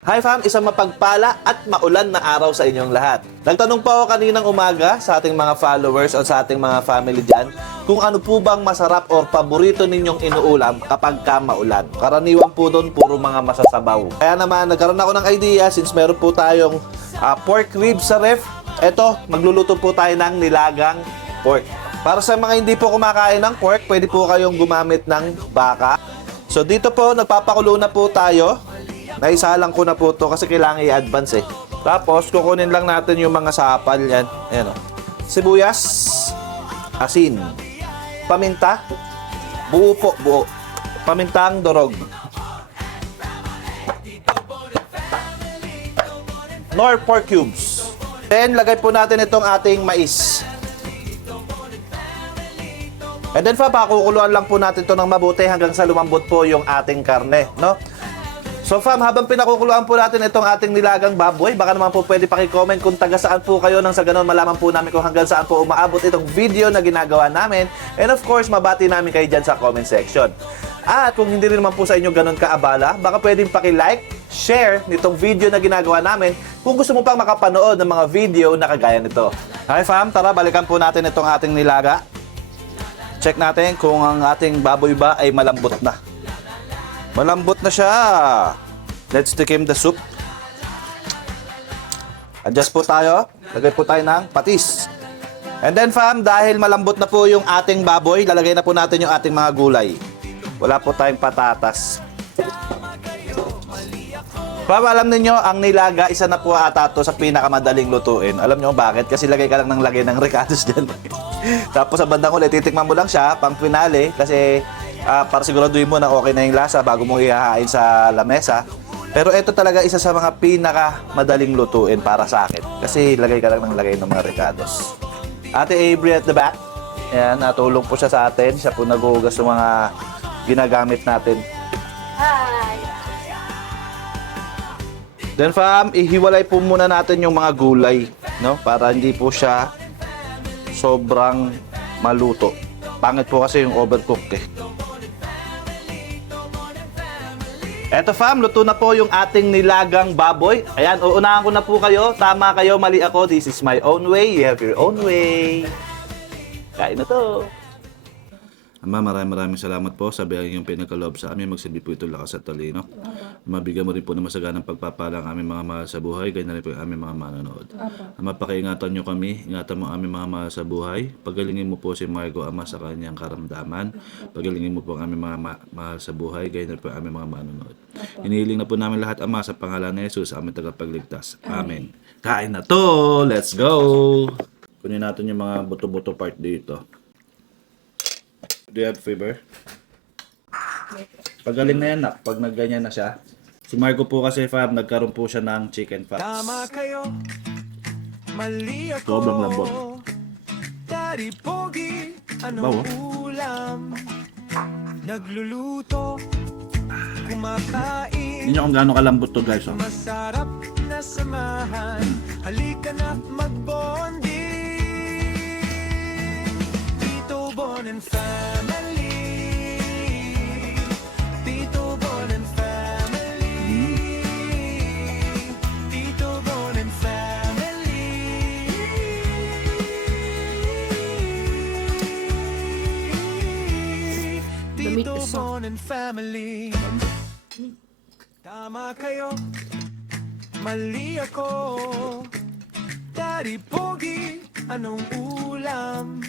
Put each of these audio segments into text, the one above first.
Hi fam, isang mapagpala at maulan na araw sa inyong lahat. Nagtanong po ako kaninang umaga sa ating mga followers o sa ating mga family dyan kung ano po bang masarap or paborito ninyong inuulam kapag ka maulan. Karaniwan po doon, puro mga masasabaw. Kaya naman, nagkaroon ako ng idea since meron po tayong pork ribs sa ref. Eto, magluluto po tayo ng nilagang pork. Para sa mga hindi po kumakain ng pork, pwede po kayong gumamit ng baka. So dito po, nagpapakulo na po tayo. Naisalang ko na po to kasi kailangan i-advance eh. Tapos, kukunin lang natin yung mga sapal yan. Ayan o. Sibuyas, asin, paminta, buo po, buo. Pamintang dorog. Nor pork cubes. Then, lagay po natin itong ating mais. And then, pakukuluan lang po natin to ng mabuti hanggang sa lumambot po yung ating karne, no? So fam, habang pinakukuluan po natin itong ating nilagang baboy, baka naman po pwede paki-comment kung taga saan po kayo nang sa ganun malaman po namin kung hanggang saan po umaabot itong video na ginagawa namin. And of course, mabati namin kayo dyan sa comment section. At kung hindi rin naman po sa inyo ganun kaabala, baka pwedeng paki-like, share nitong video na ginagawa namin kung gusto mo pang makapanood ng mga video na kagaya nito. Hi fam, tara balikan po natin itong ating nilaga. Check natin kung ang ating baboy ba ay malambot na. Malambot na siya. Let's tikim the soup. Adjust po tayo. Lagay po tayo ng patis. And then fam, dahil malambot na po yung ating baboy, lalagay na po natin yung ating mga gulay. Wala po tayong patatas. Fam, alam niyo ang nilaga, isa na po ata to sa pinakamadaling lutuin. Alam niyo bakit? Kasi lagay ka lang ng lagay ng ricados dyan. Tapos sa bandang ulit, titikman mo lang siya, pang pinali, kasi para siguraduhin mo na okay na yung lasa bago mo ihahain sa lamesa. Pero ito talaga isa sa mga pinakamadaling lutuin para sa akin. Kasi lagay ka lang ng lagay ng mga ricados. Ate Avery at the back. Ayan, natulong po siya sa atin. Siya po naghuhugas ng mga ginagamit natin. Hi! Then fam, ihiwalay po muna natin yung mga gulay, no? Para hindi po siya sobrang maluto. Pangit po kasi yung overcooked eh. Eto fam, luto na po yung ating nilagang baboy. Ayan, uunahan ko na po kayo. Tama kayo, mali ako. This is my own way. You have your own way. Kain na to. Ama, maraming salamat po sa biyayang yung pinagkaloob sa amin. Magsilbi po ito lakas at talino. Mabigyan mo rin po ng masaganang pagpapala ang aming mga mahal sa buhay. Ganyan rin po ang aming mga manonood. Ama, pakiingatan nyo kami. Ingatan mo aming mga mahal sa buhay. Pagalingin mo po si Margo, Ama, sa kanyang karamdaman. Pagalingin mo po ang aming mga mahal sa buhay. Ganyan rin po ang aming mga manonood. Hinihiling na po namin lahat, Ama, sa pangalan ni Jesus, aming tagapagligtas. Amen. Kain na to! Let's go! Kunin natin yung mga buto-buto part dito. Do you have fever? Pagaling na yan, nak. Pag nagganyan na siya. Si Marco po kasi, fam, nagkaroon po siya ng chicken pox. Tama kayo, mali ako. Sobrang lambot. Daddy Pogi, Bawo. anong ulam? Nagluluto, kumakain. Hindi nyo kung gaano kalambot to, guys. Oh. Masarap na samahan, halika na magbonding. Tito Bon and Family, Tito Bon and Family, Tito Bon and Family. Tito Bon and Family. Tama kayo, mali ako. Daddy Pogi, anong ulam?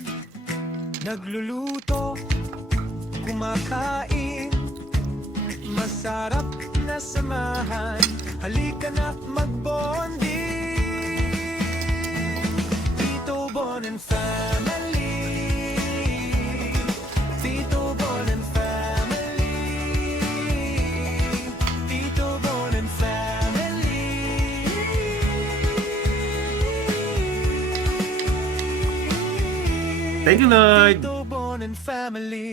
Nagluluto, kumakain. Masarap na samahan, halika na magbonding. Tito Bon and Family, Tito Bon and Family, Tito Bon and Family. Thank you, Lord! Tito Bon and Family.